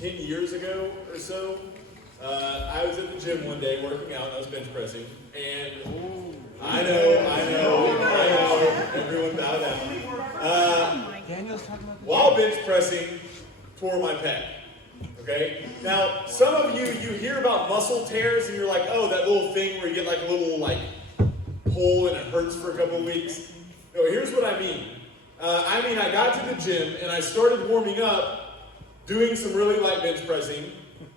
10 years ago or so, I was at the gym one day working out, and I was bench pressing, and I know, everyone bow down. While bench pressing, tore my pec, okay? Now, some of you hear about muscle tears, and you're like, oh, that little thing where you get like a little pull and it hurts for a couple of weeks. No, here's what I mean. I got to the gym, and I started warming up, doing some really light bench pressing,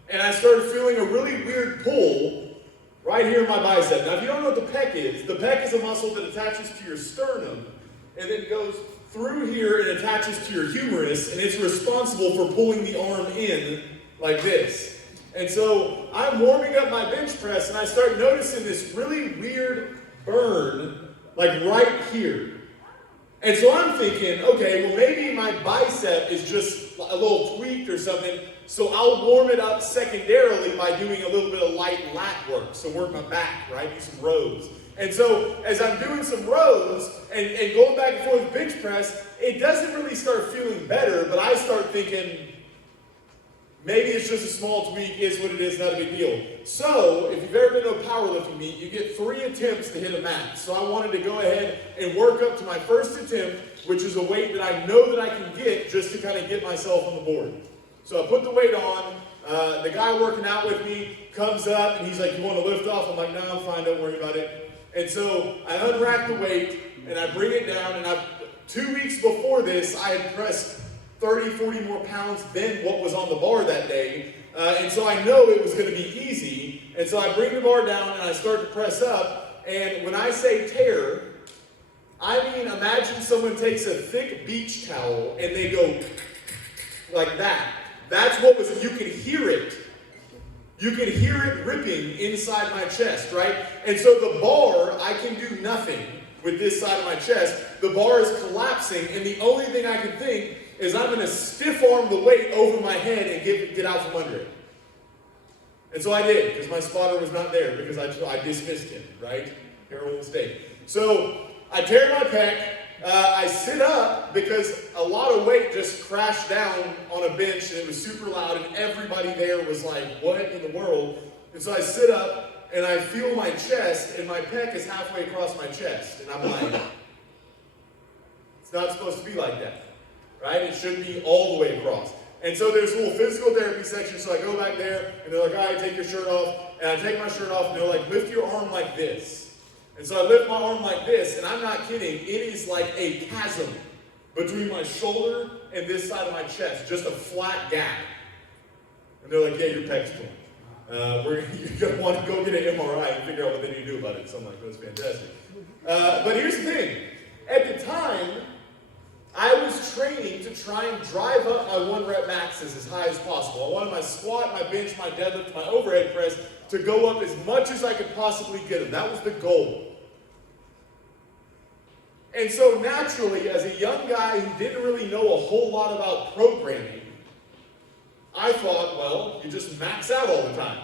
and I started feeling a really weird pull right here in my bicep. Now, if you don't know what the pec is a muscle that attaches to your sternum and then goes through here and attaches to your humerus, and it's responsible for pulling the arm in like this. And so I'm warming up my bench press, and I start noticing this really weird burn, like right here. And so I'm thinking, okay, well maybe my bicep is just a little tweaked or something, so I'll warm it up secondarily by doing a little bit of light lat work, so work my back, right, do some rows. And so as I'm doing some rows and going back and forth bench press, it doesn't really start feeling better, but I start thinking, maybe it's just a small tweak, is what it is, not a big deal. So, if you've ever been to a powerlifting meet, you get 3 attempts to hit a max. So I wanted to go ahead and work up to my first attempt, which is a weight that I know that I can get just to kind of get myself on the board. So I put the weight on, the guy working out with me comes up and he's like, you want to lift off? I'm like, no, I'm fine, don't worry about it. And so I unrack the weight and I bring it down, and 2 weeks before this, I had pressed 30, 40 more pounds than what was on the bar that day. And so I know it was going to be easy. And so I bring the bar down and I start to press up. And when I say tear, I mean imagine someone takes a thick beach towel and they go like that. That's what was, you could hear it. You could hear it ripping inside my chest, right? And so the bar, I can do nothing with this side of my chest. The bar is collapsing, and the only thing I can think is I'm going to stiff arm the weight over my head and get out from under it. And so I did, because my spotter was not there, because I dismissed him, right? Terrible mistake. So I tear my pec, I sit up, because a lot of weight just crashed down on a bench, and it was super loud, and everybody there was like, what in the world? And so I sit up, and I feel my chest, and my pec is halfway across my chest, and I'm like, it's not supposed to be like that. Right? It should be all the way across. And so there's a little physical therapy section, so I go back there, and they're like, all right, take your shirt off. And I take my shirt off, and they're like, lift your arm like this. And so I lift my arm like this, and I'm not kidding, it is like a chasm between my shoulder and this side of my chest, just a flat gap. And they're like, yeah, your pec's torn. You're going to want to go get an MRI and figure out what they need to do about it. So I'm like, that's fantastic. But here's the thing. At the time, I was training to try and drive up my 1 rep maxes as high as possible. I wanted my squat, my bench, my deadlift, my overhead press to go up as much as I could possibly get them. That was the goal. And so naturally, as a young guy who didn't really know a whole lot about programming, I thought, well, you just max out all the time.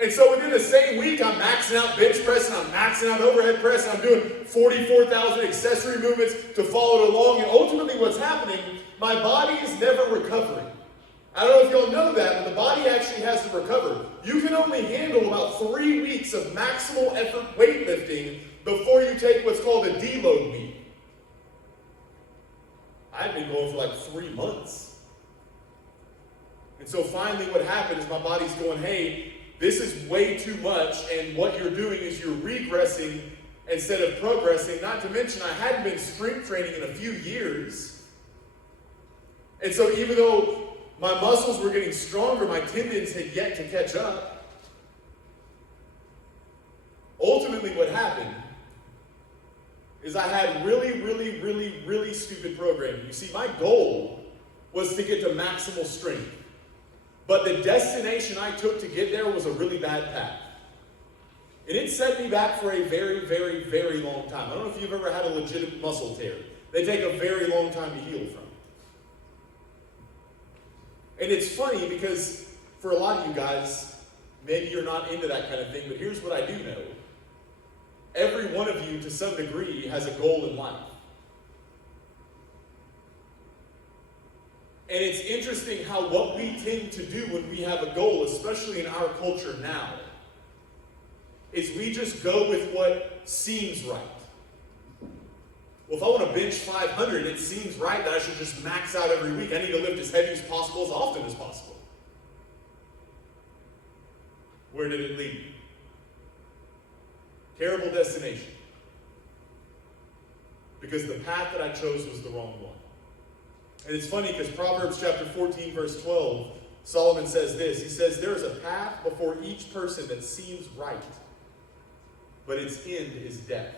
And so within the same week, I'm maxing out bench press, and I'm maxing out overhead press, and I'm doing 44,000 accessory movements to follow it along. And ultimately what's happening, my body is never recovering. I don't know if y'all know that, but the body actually has to recover. You can only handle about 3 weeks of maximal effort weightlifting before you take what's called a deload week. I've been going for like 3 months. And so finally what happened is my body's going, hey, this is way too much, and what you're doing is you're regressing instead of progressing. Not to mention, I hadn't been strength training in a few years. And so even though my muscles were getting stronger, my tendons had yet to catch up. Ultimately, what happened is I had really stupid programming. You see, my goal was to get to maximal strength. But the destination I took to get there was a really bad path. And it set me back for a very long time. I don't know if you've ever had a legitimate muscle tear. They take a very long time to heal from. And it's funny because for a lot of you guys, maybe you're not into that kind of thing, but here's what I do know. Every one of you, to some degree, has a goal in life. And it's interesting how what we tend to do when we have a goal, especially in our culture now, is we just go with what seems right. Well, if I want to bench 500, it seems right that I should just max out every week. I need to lift as heavy as possible, as often as possible. Where did it lead? Terrible destination. Because the path that I chose was the wrong one. And it's funny because Proverbs chapter 14, verse 12, Solomon says this. He says, there is a path before each person that seems right, but its end is death.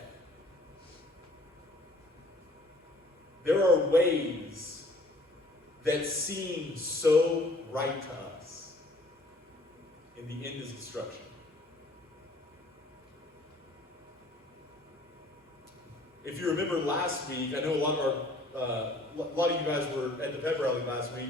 There are ways that seem so right to us, and the end is destruction. If you remember last week, I know a lot of you guys were at the pep rally last week,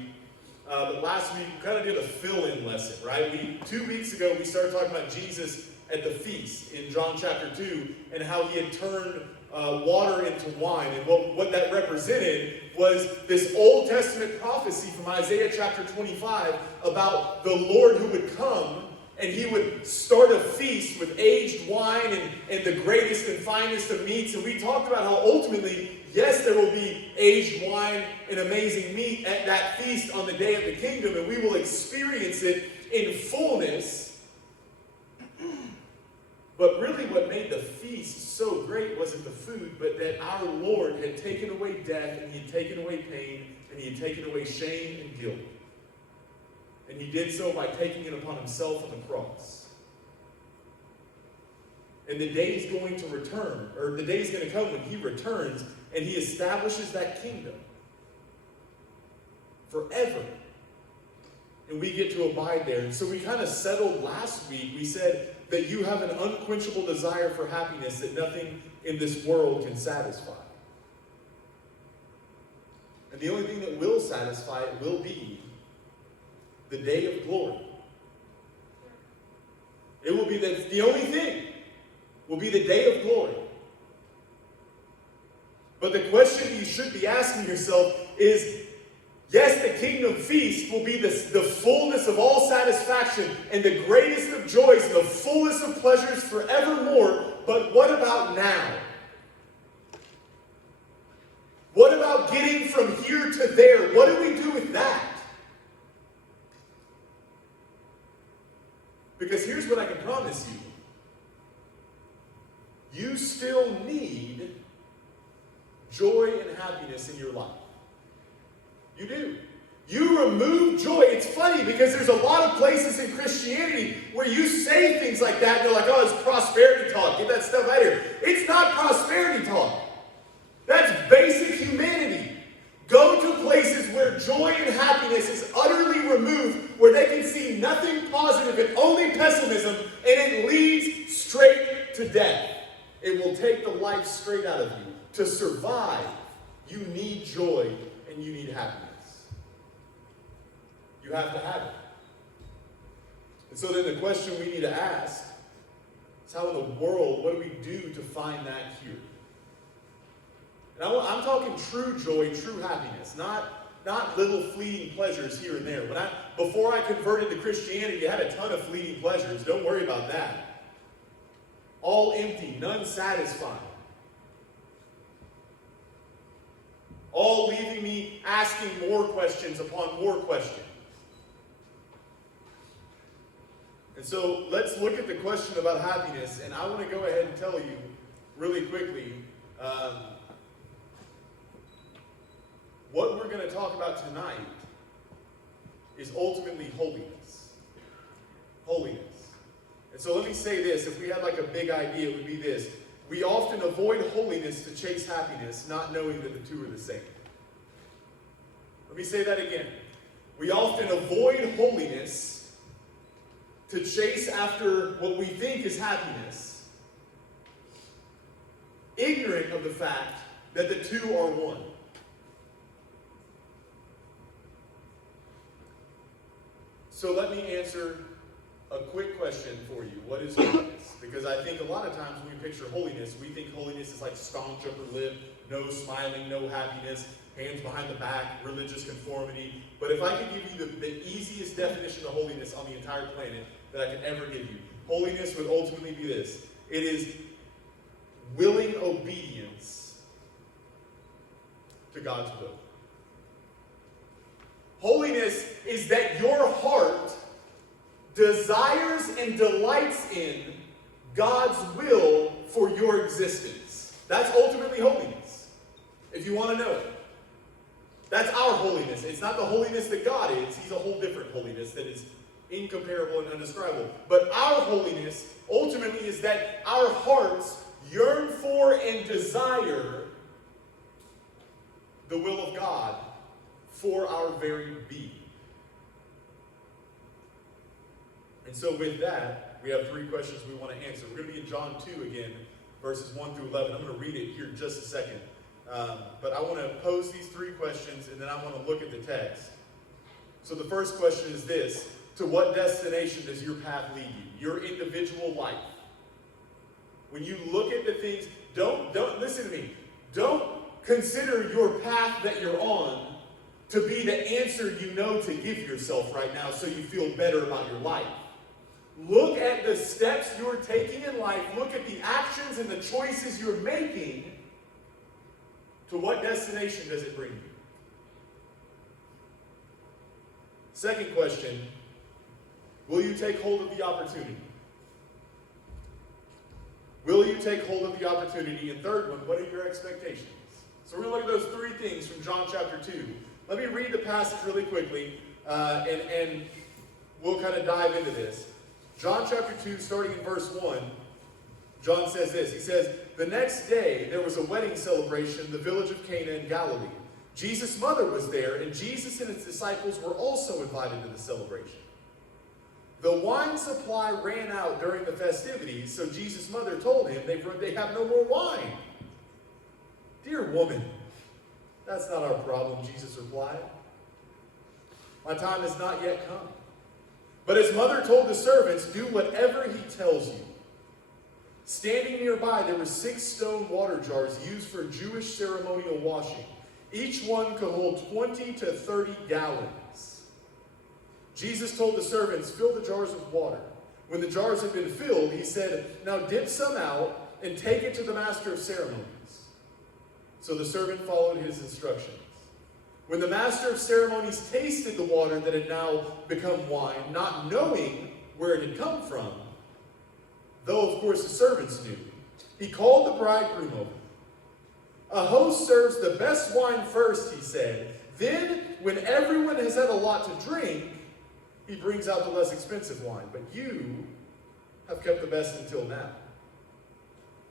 but last week we kind of did a fill-in lesson, right? 2 weeks ago we started talking about Jesus at the feast in John chapter 2 and how he had turned water into wine, and what that represented was this Old Testament prophecy from Isaiah chapter 25 about the Lord who would come and he would start a feast with aged wine and the greatest and finest of meats. And we talked about how ultimately, yes, there will be aged wine and amazing meat at that feast on the day of the kingdom, and we will experience it in fullness. But really what made the feast so great wasn't the food, but that our Lord had taken away death, and he had taken away pain, and he had taken away shame and guilt. And he did so by taking it upon himself on the cross. And the day is going to return, or the day is going to come when he returns, and he establishes that kingdom forever. And we get to abide there. And so we kind of settled last week. We said that you have an unquenchable desire for happiness that nothing in this world can satisfy. And the only thing that will satisfy it will be the day of glory. It will be the only thing will be the day of glory. But the question you should be asking yourself is, yes, the kingdom feast will be the fullness of all satisfaction and the greatest of joys and the fullest of pleasures forevermore, but what about now? What about getting from here to there? What do we do with that? Because here's what I can promise you. You still need joy and happiness in your life. You do. You remove joy. It's funny because there's a lot of places in Christianity where you say things like that and they're like, oh, it's prosperity talk. Get that stuff out of here. It's not prosperity talk. That's basic humanity. Go to places where joy and happiness is utterly removed, where they can see nothing positive and only pessimism, and it leads straight to death. It will take the life straight out of you. To survive, you need joy and you need happiness. You have to have it. And so then the question we need to ask is, how in the world, what do we do to find that here? And I'm talking true joy, true happiness, not little fleeting pleasures here and there. Before I converted to Christianity, I had a ton of fleeting pleasures. Don't worry about that. All empty, none satisfying. All leaving me asking more questions upon more questions. And so let's look at the question about happiness. And I want to go ahead and tell you really quickly what we're going to talk about tonight is ultimately holiness. Holiness. And so let me say this. If we had like a big idea, it would be this. We often avoid holiness to chase happiness, not knowing that the two are the same. Let me say that again. We often avoid holiness to chase after what we think is happiness, ignorant of the fact that the two are one. So let me answer a quick question for you. What is holiness? Because I think a lot of times when we picture holiness, we think holiness is like staunch upper lip, no smiling, no happiness. hands behind the back, religious conformity. But if I could give you the easiest definition of holiness on the entire planet that I could ever give you, holiness would ultimately be this. It is willing obedience to God's will. Holiness is that your heart desires and delights in God's will for your existence. That's ultimately holiness, if you want to know it. That's our holiness. It's not the holiness that God is. He's a whole different holiness that is incomparable and undescribable. But our holiness ultimately is that our hearts yearn for and desire the will of God for our very being. And so with that, we have 3 questions we want to answer. We're going to be in John 2 again, verses 1 through 11. I'm going to read it here in just a second. But I want to pose these 3 questions, and then I want to look at the text. So the first question is this: to what destination does your path lead you? Your individual life. When you look at the things, don't listen to me. Don't consider your path that you're on to be the answer you know to give yourself right now so you feel better about your life. Look at the steps you're taking in life. Look at the actions and the choices you're making. To what destination does it bring you? Second question, will you take hold of the opportunity? Will you take hold of the opportunity? And third one, what are your expectations? So we're going to look at those 3 things from John chapter 2. Let me read the passage really quickly, and we'll kind of dive into this. John chapter 2, starting in verse 1, John says this. He says, "The next day there was a wedding celebration in the village of Cana in Galilee. Jesus' mother was there, and Jesus and his disciples were also invited to the celebration. The wine supply ran out during the festivities, so Jesus' mother told him they have no more wine. 'Dear woman, that's not our problem,' Jesus replied. 'My time has not yet come.' But his mother told the servants, 'Do whatever he tells you.' Standing nearby, there were 6 stone water jars used for Jewish ceremonial washing. Each one could hold 20 to 30 gallons. Jesus told the servants, 'Fill the jars with water.' When the jars had been filled, he said, 'Now dip some out and take it to the master of ceremonies.' So the servant followed his instructions. When the master of ceremonies tasted the water that had now become wine, not knowing where it had come from, though of course the servants knew, he called the bridegroom over. 'A host serves the best wine first,' he said. 'Then, when everyone has had a lot to drink, he brings out the less expensive wine. But you have kept the best until now.'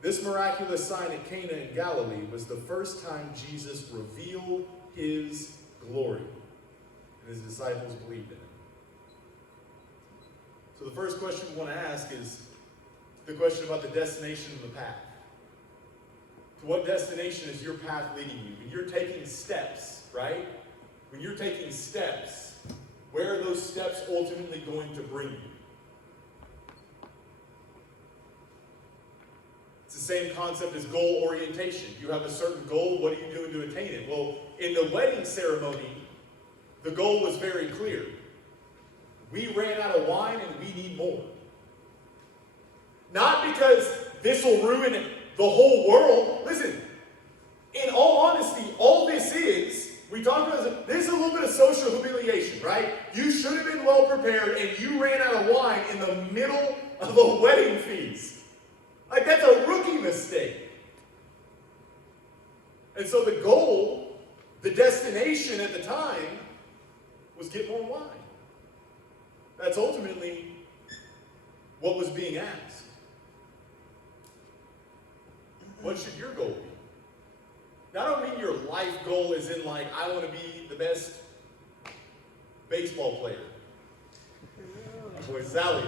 This miraculous sign at Cana in Galilee was the first time Jesus revealed his glory, and his disciples believed in him." So the first question we want to ask is the question about the destination of the path. To what destination is your path leading you? When you're taking steps, right? When you're taking steps, where are those steps ultimately going to bring you? It's the same concept as goal orientation. You have a certain goal, what are you doing to attain it? Well, in the wedding ceremony, the goal was very clear. We ran out of wine and we need more. Not because this will ruin the whole world. Listen, in all honesty, all this is, we talked about this is a little bit of social humiliation, right? You should have been well prepared and you ran out of wine in the middle of a wedding feast. Like, that's a rookie mistake. And so the goal, the destination at the time, was get more wine. That's ultimately what was being asked. What should your goal be? Now, I don't mean your life goal is in like, I want to be the best baseball player. My boy Sally.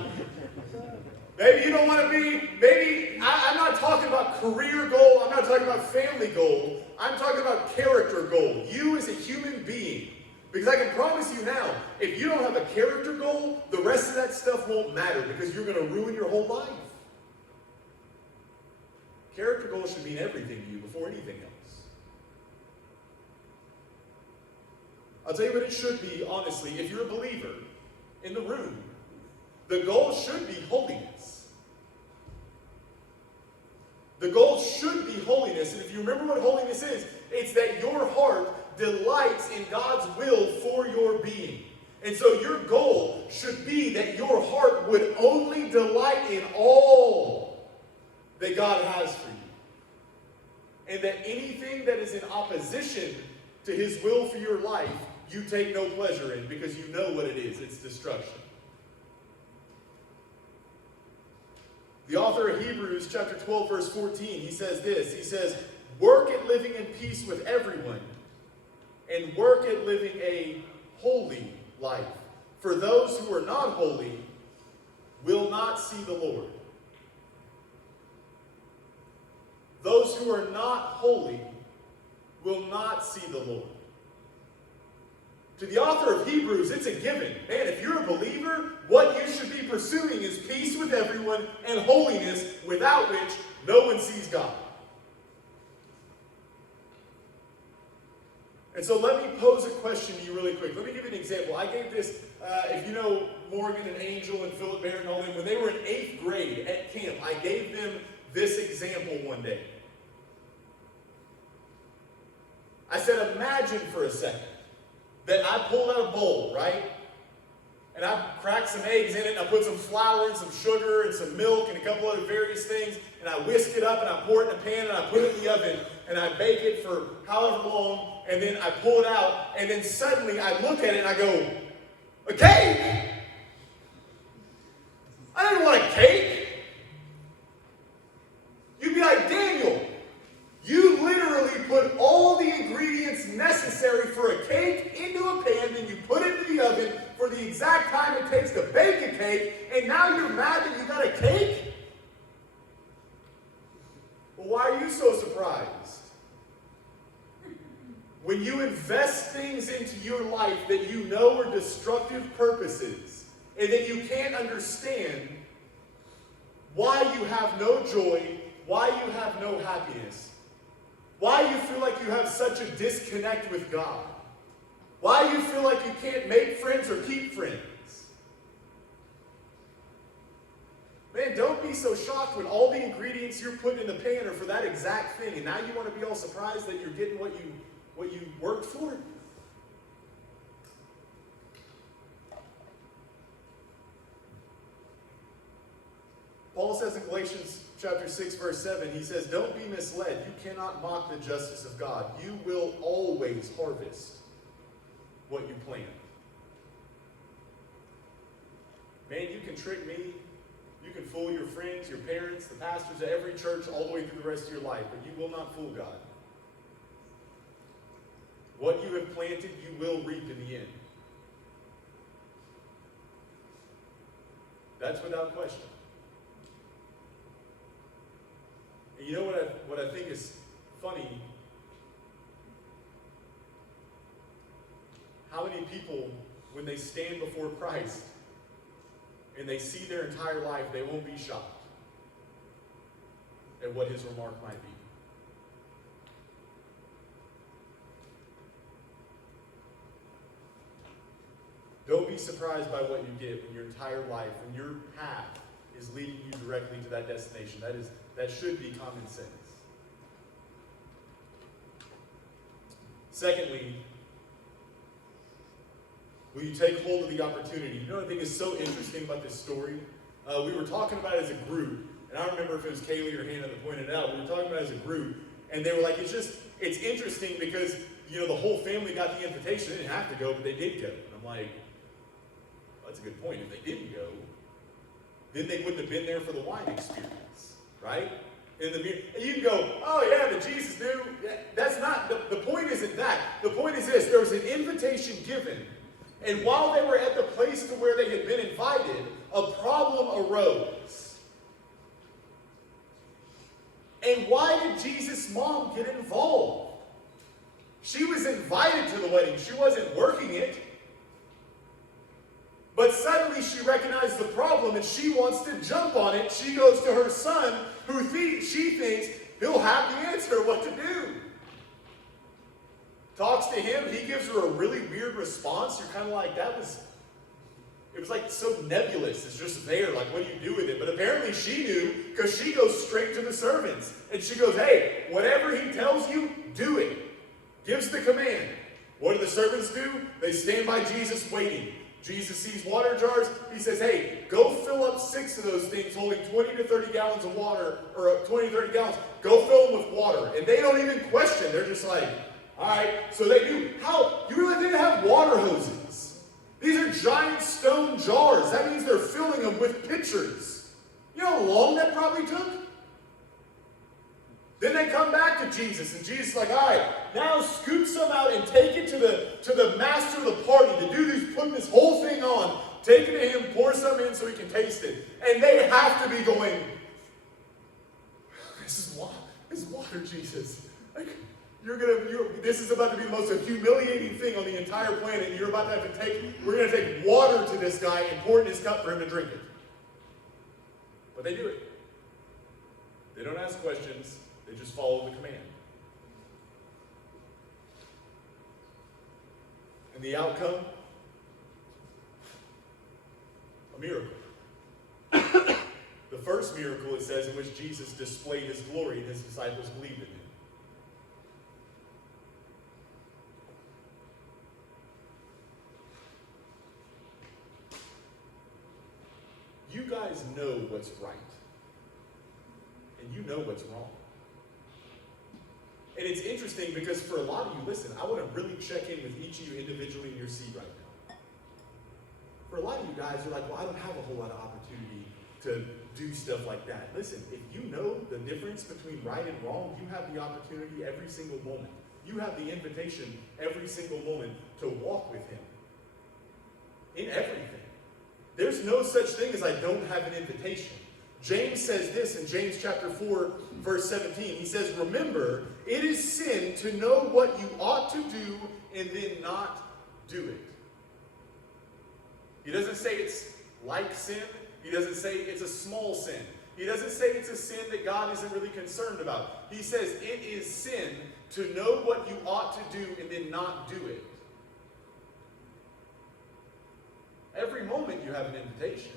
Maybe you don't want to be, I'm not talking about career goal, I'm not talking about family goal, I'm talking about character goal. You as a human being. Because I can promise you now, if you don't have a character goal, the rest of that stuff won't matter because you're going to ruin your whole life. Character goals should mean everything to you before anything else. I'll tell you what it should be, honestly. If you're a believer in the room, the goal should be holiness. The goal should be holiness. And if you remember what holiness is, it's that your heart delights in God's will for your being. And so your goal should be that your heart would only delight in all that God has for you. And that anything that is in opposition to his will for your life, you take no pleasure in, because you know what it is. It's destruction. The author of Hebrews chapter 12 verse 14, he says this. He says, work at living in peace with everyone, and work at living a holy life. For those who are not holy will not see the Lord. Those who are not holy will not see the Lord. To the author of Hebrews, it's a given. Man, if you're a believer, what you should be pursuing is peace with everyone and holiness, without which no one sees God. And so let me pose a question to you really quick. Let me give you an example. I gave this, if you know Morgan and Angel and Philip Barrett and all them, when they were in 8th grade at camp, I gave them this example one day. I said, imagine for a second that I pulled out a bowl, right? And I cracked some eggs in it, and I put some flour and some sugar and some milk and a couple other various things, and I whisk it up, and I pour it in a pan, and I put it in the oven, and I bake it for however long, and then I pull it out, and then suddenly I look at it and I go, a cake! I didn't want a cake! You'd be like, Daniel, you literally put all the ingredients necessary for a cake into a pan, then you put it in the oven for the exact time it takes to bake a cake, and now you're mad that you got a cake? Well, why are you so surprised? When you invest things into your life that you know are destructive purposes, and that you can't understand why you have no joy, why you have no happiness, why you feel like you have such a disconnect with God, why you feel like you can't make friends or keep friends. Man, don't be so shocked when all the ingredients you're putting in the pan are for that exact thing, and now you want to be all surprised that you're getting what you worked for. Paul says in Galatians chapter 6, verse 7, he says, don't be misled. You cannot mock the justice of God. You will always harvest what you plant. Man, you can trick me. You can fool your friends, your parents, the pastors of every church all the way through the rest of your life, but you will not fool God. What you have planted, you will reap in the end. That's without question. And you know what I think is funny? How many people, when they stand before Christ and they see their entire life, they won't be shocked at what his remark might be. Don't be surprised by what you get when your entire life, when your path is leading you directly to that destination. That should be common sense. Secondly, will you take hold of the opportunity? You know what I think is so interesting about this story? We were talking about it as a group, and I don't remember if it was Kaylee or Hannah that pointed it out. We were talking about it as a group, and they were like, it's interesting because, the whole family got the invitation. They didn't have to go, but they did go. And I'm like, well, that's a good point. If they didn't go, then they wouldn't have been there for the wine experience, right? And you can go, oh yeah, but Jesus knew. That's not, the point isn't that. The point is this, there was an invitation given, and while they were at the place to where they had been invited, a problem arose. And why did Jesus' mom get involved? She was invited to the wedding. She wasn't working it. But suddenly she recognizes the problem and she wants to jump on it. She goes to her son, who she thinks he'll have the answer what to do. talks to him. He gives her a really weird response. You're kind of like, it was like so nebulous. It's just there. Like, what do you do with it? But apparently she knew, because she goes straight to the servants. And she goes, hey, whatever he tells you, do it. Gives the command. What do the servants do? They stand by Jesus waiting. Jesus sees water jars. He says, hey, go fill up 6 of those things holding 20 to 30 gallons of water, or 20 to 30 gallons. Go fill them with water. And they don't even question. They're just like, all right. So they do. How? You really didn't have water hoses. These are giant stone jars. That means they're filling them with pitchers. You know how long that probably took? Then they come back to Jesus, and Jesus is like, all right, now scoop some out and take it to the master of the party. The dude who's putting this whole thing on, take it to him, pour some in so he can taste it. And they have to be going, this is water, Jesus. Like, this is about to be the most humiliating thing on the entire planet. And we're going to take water to this guy and pour it in his cup for him to drink it. But they do it. They don't ask questions. They just follow the command. And the outcome? A miracle. The first miracle, it says, in which Jesus displayed his glory and his disciples believed in him. You guys know what's right. And you know what's wrong. And it's interesting because for a lot of you, listen, I want to really check in with each of you individually in your seat right now. For a lot of you guys, you're like, well, I don't have a whole lot of opportunity to do stuff like that. Listen, if you know the difference between right and wrong, you have the opportunity every single moment. You have the invitation every single moment to walk with him in everything. There's no such thing as I don't have an invitation. James says this in James chapter 4, verse 17. He says, remember, it is sin to know what you ought to do and then not do it. He doesn't say it's like sin. He doesn't say it's a small sin. He doesn't say it's a sin that God isn't really concerned about. He says it is sin to know what you ought to do and then not do it. Every moment you have an invitation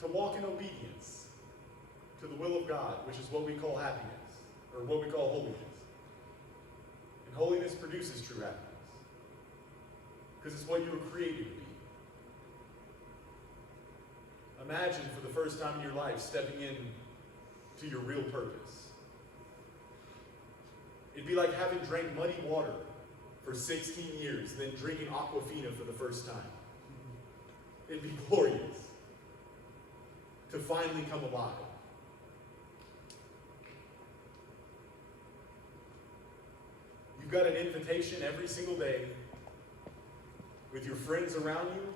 to walk in obedience to the will of God, which is what we call happiness, or what we call holiness. And holiness produces true happiness, because it's what you were created to be. Imagine for the first time in your life stepping into your real purpose. It'd be like having drank muddy water for 16 years, and then drinking Aquafina for the first time. It'd be glorious to finally come alive. You've got an invitation every single day with your friends around you,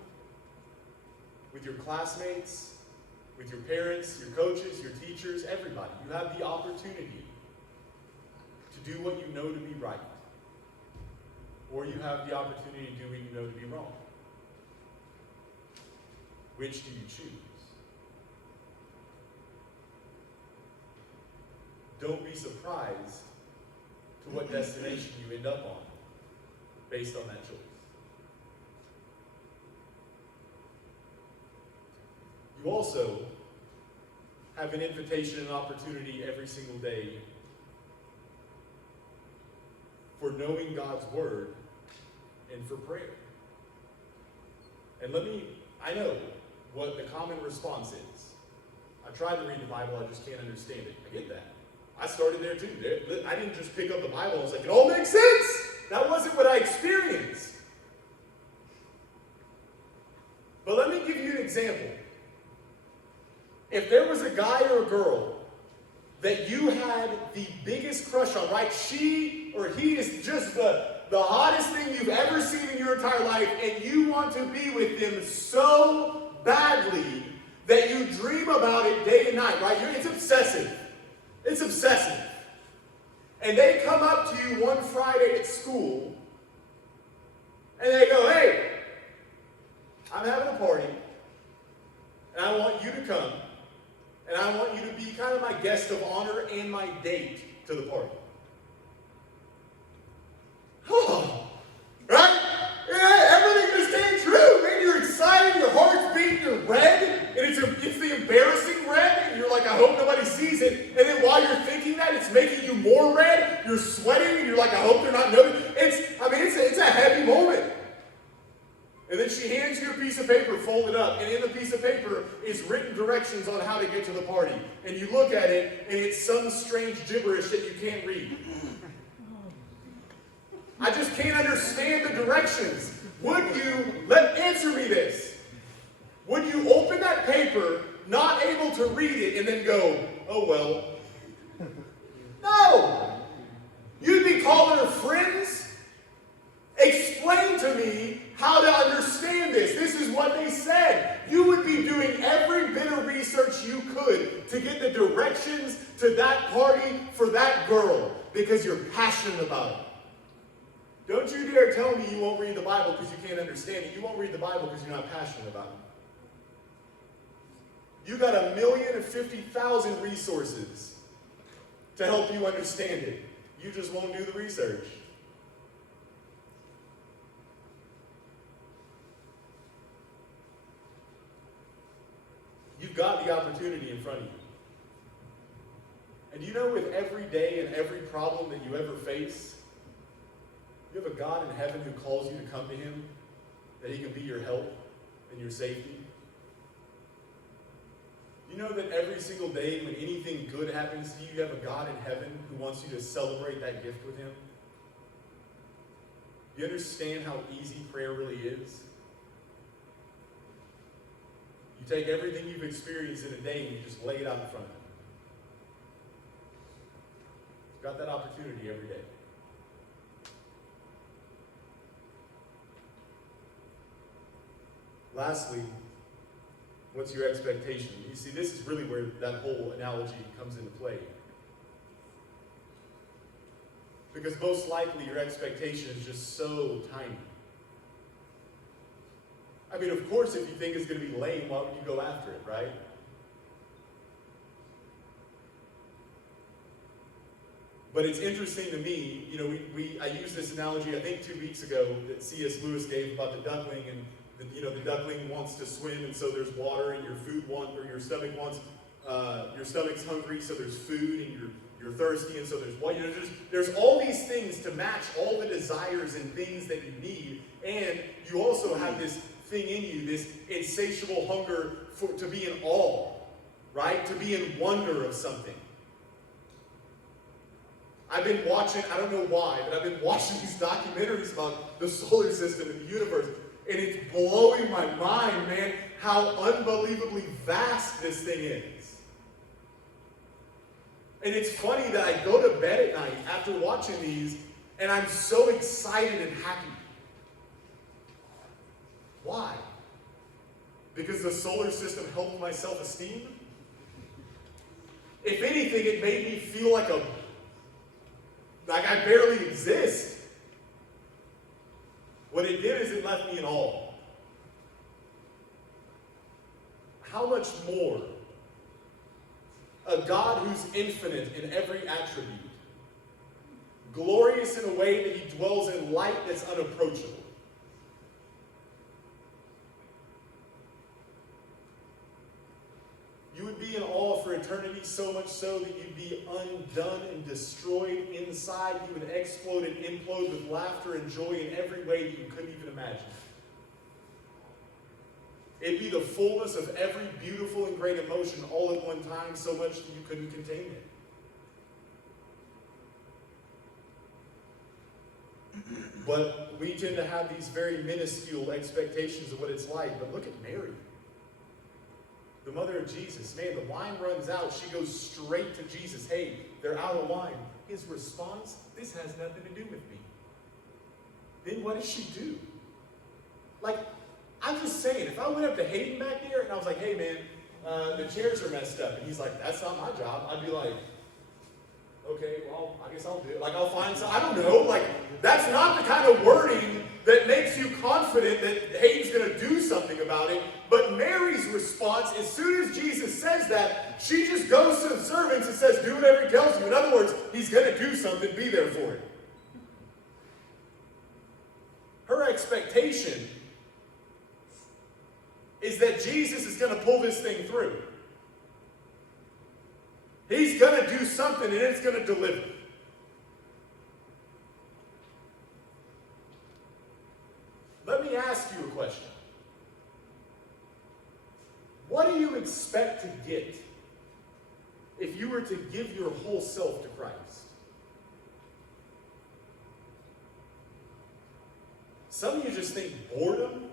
with your classmates, with your parents, your coaches, your teachers, everybody. You have the opportunity to do what you know to be right. Or you have the opportunity to do what you know to be wrong. Which do you choose? Don't be surprised to what destination you end up on based on that choice. You also have an invitation and opportunity every single day for knowing God's word and for prayer. And I know what the common response is. I tried to read the Bible, I just can't understand it. I get that. I started there too. I didn't just pick up the Bible and was like, it all makes sense. That wasn't what I experienced. But let me give you an example. If there was a guy or a girl that you had the biggest crush on, right? She or he is just the hottest thing you've ever seen in your entire life, and you want to be with them so badly that you dream about it day and night, right? It's obsessive. It's obsessive. And they come up to you one Friday at school, and they go, hey, I'm having a party, and I want you to come, and I want you to be kind of my guest of honor and my date to the party. then she hands you a piece of paper folded up, and in the piece of paper is written directions on how to get to the party. And you look at it, and it's some strange gibberish that you can't read. I just can't understand the directions. Answer me this. Would you open that paper, not able to read it, and then go, oh well? No! You'd be calling her friends. Explain to me how to understand this. This is what they said. You would be doing every bit of research you could to get the directions to that party for that girl because you're passionate about it. Don't you dare tell me you won't read the Bible because you can't understand it. You won't read the Bible because you're not passionate about it. You got 1,050,000 resources to help you understand it. You just won't do the research. You've got the opportunity in front of you. And you know, with every day and every problem that you ever face, you have a God in heaven who calls you to come to him, that he can be your help and your safety. You know that every single day when anything good happens to you, you have a God in heaven who wants you to celebrate that gift with him? You understand how easy prayer really is? You take everything you've experienced in a day and you just lay it out in front of him. You've got that opportunity every day. Lastly, what's your expectation? You see, this is really where that whole analogy comes into play. Because most likely your expectation is just so tiny. I mean, of course, if you think it's going to be lame, why would you go after it, right? But it's interesting to me, you know, I used this analogy, I think 2 weeks ago, that C.S. Lewis gave about the duckling, and the duckling wants to swim, and so there's water, and your stomach's hungry, so there's food, and you're thirsty, and so there's water. You know, there's all these things to match all the desires and things that you need, and you also have this thing in you, this insatiable hunger to be in awe, right? To be in wonder of something. I've been watching, I don't know why, but I've been watching these documentaries about the solar system and the universe, and it's blowing my mind, man, how unbelievably vast this thing is. And it's funny that I go to bed at night after watching these, and I'm so excited and happy. Why? Because the solar system helped my self-esteem? If anything, it made me feel like I barely exist. What it did is it left me in awe. How much more a God who's infinite in every attribute, glorious in a way that he dwells in light that's unapproachable. You would be in awe for eternity, so much so that you'd be undone and destroyed inside. You would explode and implode with laughter and joy in every way that you couldn't even imagine. It'd be the fullness of every beautiful and great emotion all at one time, so much that you couldn't contain it. But we tend to have these very minuscule expectations of what it's like. But look at Mary, the mother of Jesus. Man, the wine runs out. She goes straight to Jesus. Hey, they're out of wine. His response, this has nothing to do with me. Then what does she do? Like, I'm just saying, if I went up to Hayden back there and I was like, hey man, the chairs are messed up, and he's like, that's not my job, I'd be like, okay, well, I guess I'll do it. Like, I'll find some, I don't know, like, that's not the kind of wording that makes you confident that Hayden's going to do something about it. But Mary's response, as soon as Jesus says that, she just goes to the servants and says, do whatever he tells you. In other words, he's going to do something, be there for it. Her expectation is that Jesus is going to pull this thing through. He's going to do something and it's going to deliver. Let me ask you a question. do you expect to get if you were to give your whole self to Christ? Some of you just think boredom.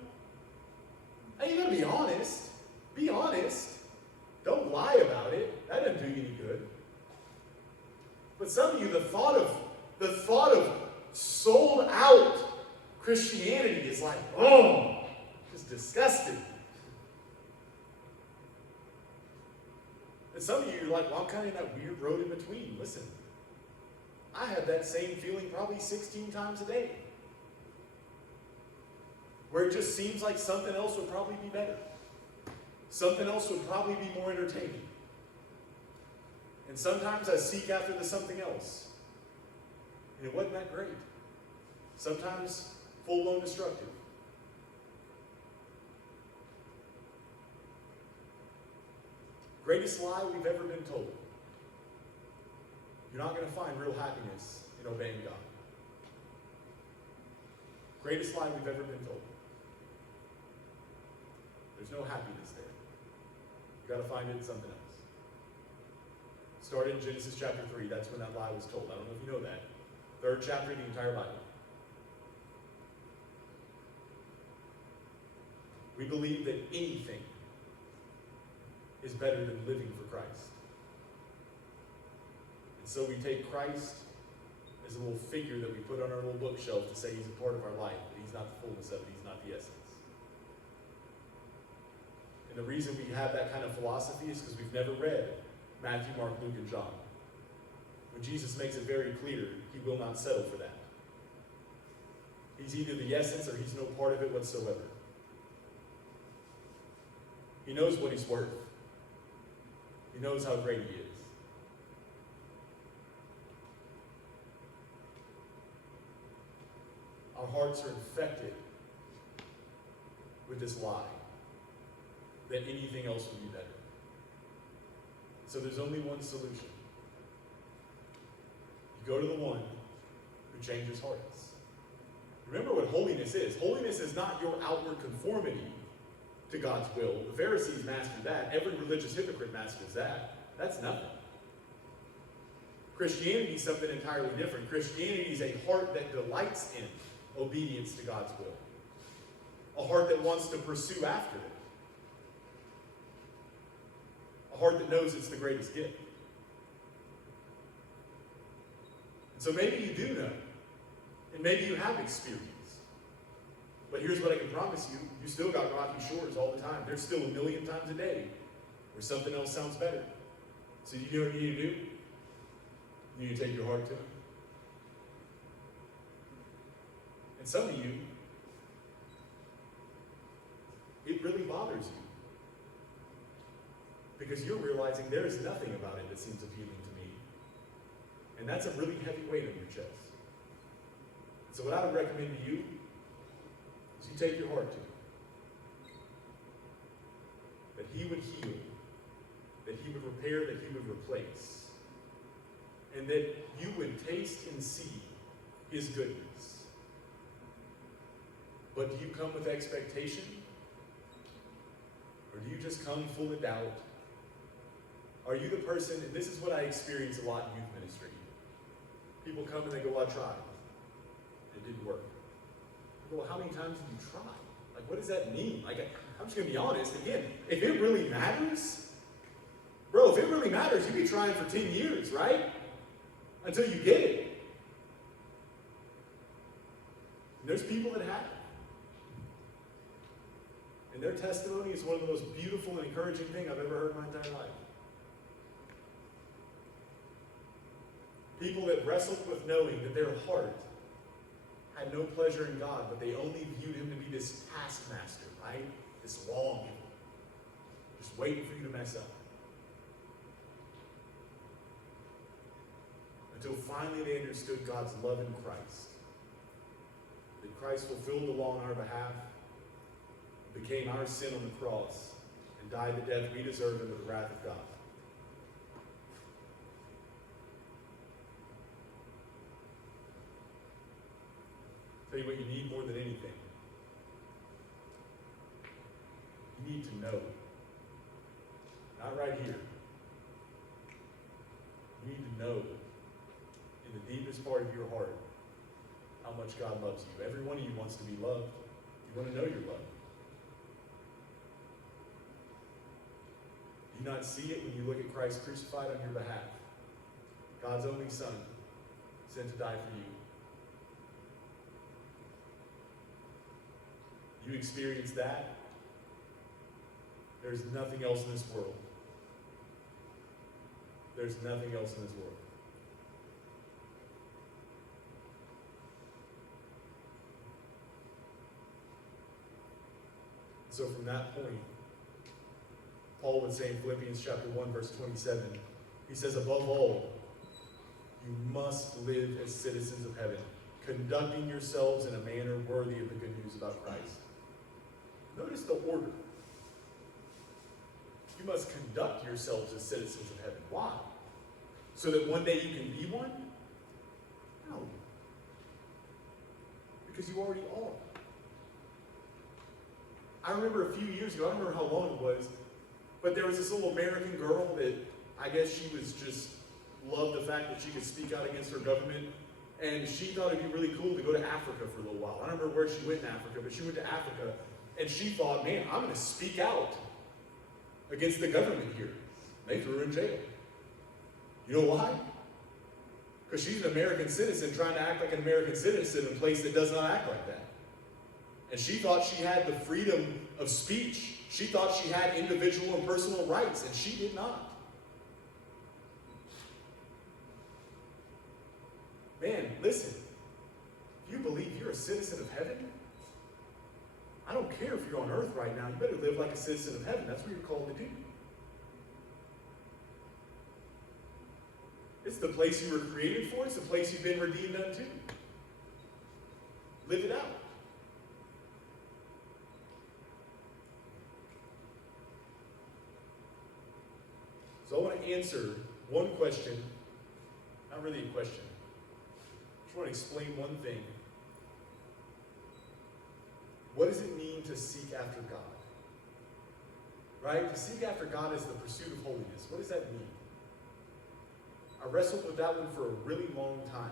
Hey, you gotta be honest. Be honest. Don't lie about it. That doesn't do you any good. But some of you, the thought of sold out Christianity is like, oh, just disgusting. And some of you, you're like, well, I'm kind of in that weird road in between. Listen, I have that same feeling probably 16 times a day. Where it just seems like something else would probably be better. Something else would probably be more entertaining. And sometimes I seek after the something else. And it wasn't that great. Sometimes full-blown destructive. Greatest lie we've ever been told. You're not going to find real happiness in obeying God. Greatest lie we've ever been told. There's no happiness there. You've got to find it in something else. Started in Genesis chapter 3. That's when that lie was told. I don't know if you know that. 3rd chapter of the entire Bible. We believe that anything is better than living for Christ. And so we take Christ as a little figure that we put on our little bookshelf to say he's a part of our life, but he's not the fullness of it, he's not the essence. And the reason we have that kind of philosophy is because we've never read Matthew, Mark, Luke, and John. When Jesus makes it very clear, he will not settle for that. He's either the essence or he's no part of it whatsoever. He knows what he's worth. He knows how great he is. Our hearts are infected with this lie that anything else would be better. So there's only one solution. You go to the one who changes hearts. Remember what holiness is. Holiness is not your outward conformity to God's will. The Pharisees mastered that. Every religious hypocrite masters that. That's nothing. Christianity is something entirely different. Christianity is a heart that delights in obedience to God's will. A heart that wants to pursue after it. A heart that knows it's the greatest gift. And so maybe you do know. And maybe you have experience. But here's what I can promise you. You still got rocky shores all the time. There's still a million times a day where something else sounds better. So you know what you need to do? You need to take your heart to him. And some of you, it really bothers you. Because you're realizing there is nothing about it that seems appealing to me. And that's a really heavy weight on your chest. So what I would recommend to you is you take your heart to him. That he would heal. That he would repair, that he would replace. And that you would taste and see his goodness. But do you come with expectation? Or do you just come full of doubt? Are you the person, and this is what I experience a lot in youth ministry. People come and they go, well, I tried. It didn't work. I go, well, how many times did you try? Like, what does that mean? Like, I'm just going to be honest. Again, if it really matters, bro, if it really matters, you'd be trying for 10 years, right? Until you get it. And there's people that have. And their testimony is one of the most beautiful and encouraging things I've ever heard in my entire life. People that wrestled with knowing that their heart had no pleasure in God, but they only viewed him to be this taskmaster, right? This lawgiver. Just waiting for you to mess up. Until finally they understood God's love in Christ. That Christ fulfilled the law on our behalf, became our sin on the cross, and died the death we deserve under the wrath of God. Tell you what you need more than anything. You need to know right here. You need to know in the deepest part of your heart how much God loves you. Every one of you wants to be loved. You want to know you're loved. Do you not see it when you look at Christ crucified on your behalf? God's only Son, sent to die for you. You experience that, there's nothing else in this world. There's nothing else in this world. So from that point, Paul would say in Philippians chapter 1, verse 27, he says, above all, you must live as citizens of heaven, conducting yourselves in a manner worthy of the good news about Christ. Notice the order. You must conduct yourselves as citizens of heaven. Why? So that one day you can be one? No. Because you already are. I remember a few years ago, I don't remember how long it was, but there was this little American girl that I guess she was just loved the fact that she could speak out against her government. And she thought it'd be really cool to go to Africa for a little while. I don't remember where she went in Africa, but she went to Africa. And she thought, man, I'm going to speak out against the government here. They threw her in jail. You know why? Because she's an American citizen trying to act like an American citizen in a place that does not act like that. And she thought she had the freedom of speech. She thought she had individual and personal rights, and she did not. Man, listen. If you believe you're a citizen of heaven, I don't care if you're on earth right now. You better live like a citizen of heaven. That's what you're called to do. It's the place you were created for. It's the place you've been redeemed unto. Live it out. So I want to answer one question. Not really a question. I just want to explain one thing. What does it mean to seek after God? Right? To seek after God is the pursuit of holiness. What does that mean? I wrestled with that one for a really long time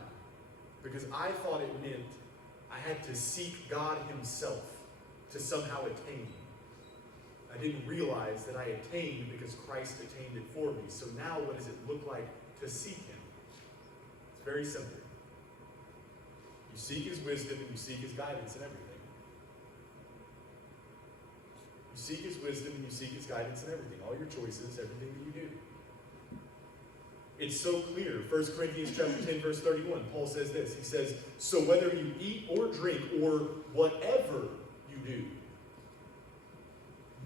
because I thought it meant I had to seek God himself to somehow attain. I didn't realize that I attained because Christ attained it for me. So now what does it look like to seek him? It's very simple. You seek his wisdom and you seek his guidance in everything. You seek his wisdom and you seek his guidance in everything. All your choices, everything that you do. It's so clear. 1 Corinthians chapter 10, verse 31, Paul says this. He says, so whether you eat or drink or whatever you do.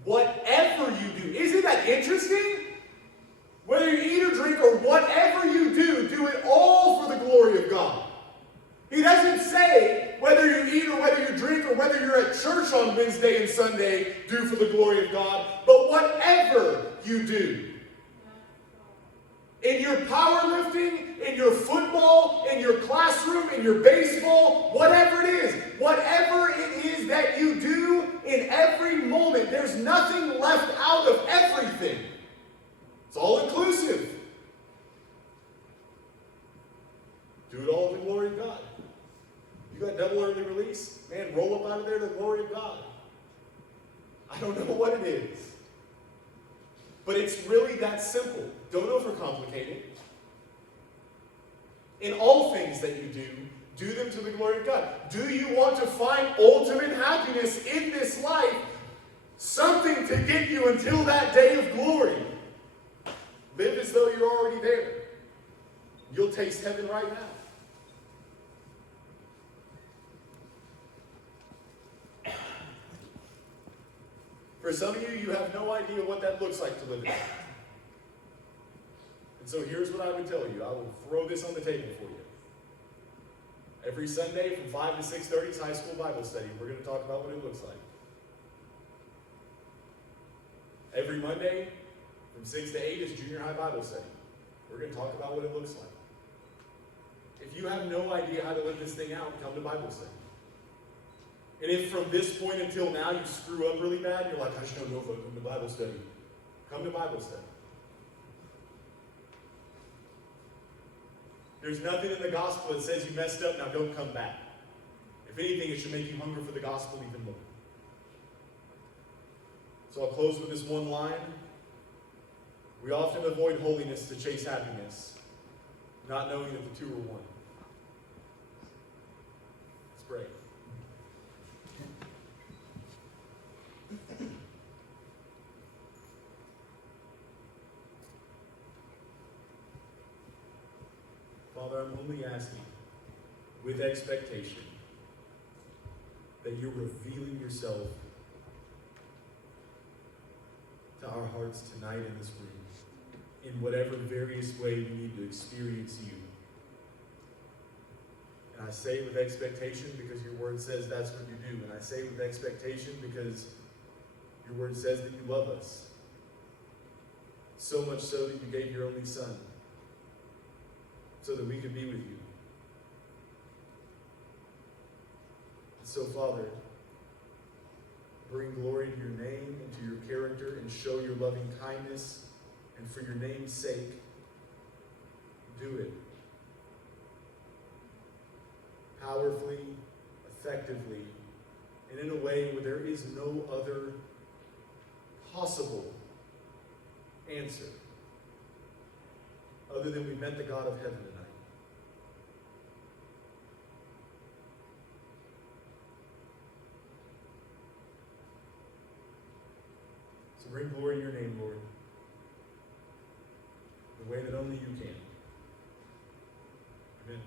Whatever you do. Isn't that interesting? Whether you eat or drink or whatever you do it all for the glory of God. He doesn't say whether you eat or whether you drink or whether you're at church on Wednesday and Sunday, do for the glory of God. But whatever you do. In your powerlifting, in your football, in your classroom, in your baseball, whatever it is that you do in every moment, there's nothing left out of everything. It's all inclusive. Do it all in the glory of God. You got double early release? Man, roll up out of there to the glory of God. I don't know what it is. But it's really that simple. Don't overcomplicate it. In all things that you do them to the glory of God. Do you want to find ultimate happiness in this life? Something to get you until that day of glory. Live as though you're already there. You'll taste heaven right now. For some of you, you have no idea what that looks like to live in. And so here's what I would tell you. I will throw this on the table for you. Every Sunday from 5 to 6:30 is high school Bible study. We're going to talk about what it looks like. Every Monday from 6 to 8 is junior high Bible study. We're going to talk about what it looks like. If you have no idea how to live this thing out, come to Bible study. And if from this point until now you screw up really bad, you're like, I just don't know if I come to Bible study. Come to Bible study. There's nothing in the gospel that says you messed up, now don't come back. If anything, it should make you hunger for the gospel even more. So I'll close with this one line. We often avoid holiness to chase happiness, not knowing that the two are one. Let's pray. Father, I'm only asking with expectation that you're revealing yourself to our hearts tonight in this room, in whatever various way we need to experience you. And I say with expectation because your word says that's what you do. And I say with expectation because your word says that you love us. So much so that you gave your only son so that we could be with you. And so, Father, bring glory to your name and to your character and show your loving kindness. And for your name's sake, do it. Powerfully, effectively, and in a way where there is no other possible answer other than we met the God of heaven tonight. So bring glory in your name, Lord, the way that only you can. Amen.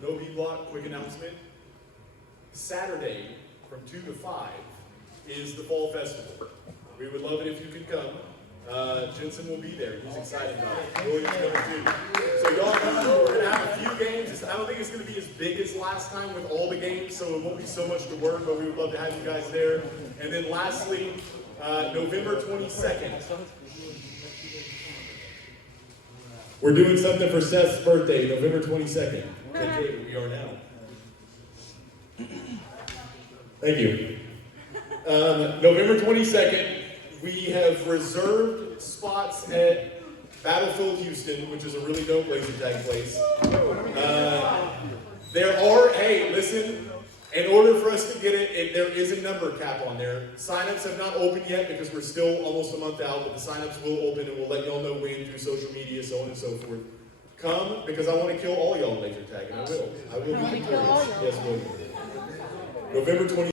No B-Block, quick announcement. Saturday from 2 to 5 is the Fall Festival. We would love it if you could come. Jensen will be there. He's excited about it. William's coming too. So y'all know we're going to have a few games. I don't think it's going to be as big as last time with all the games, so it won't be so much to work, but we would love to have you guys there. And then lastly, November 22nd. We're doing something for Seth's birthday, November 22nd. Okay, we are now. Thank you. November 22nd, we have reserved spots at Battlefield Houston, which is a really dope laser tag place. Listen, in order for us to get it, there is a number cap on there. Signups have not opened yet because we're still almost a month out, but the signups will open and we'll let y'all know when through social media, so on and so forth. Come, because I want to kill all y'all laser tag, and I will. I will be victorious. Yes, will. November 20th.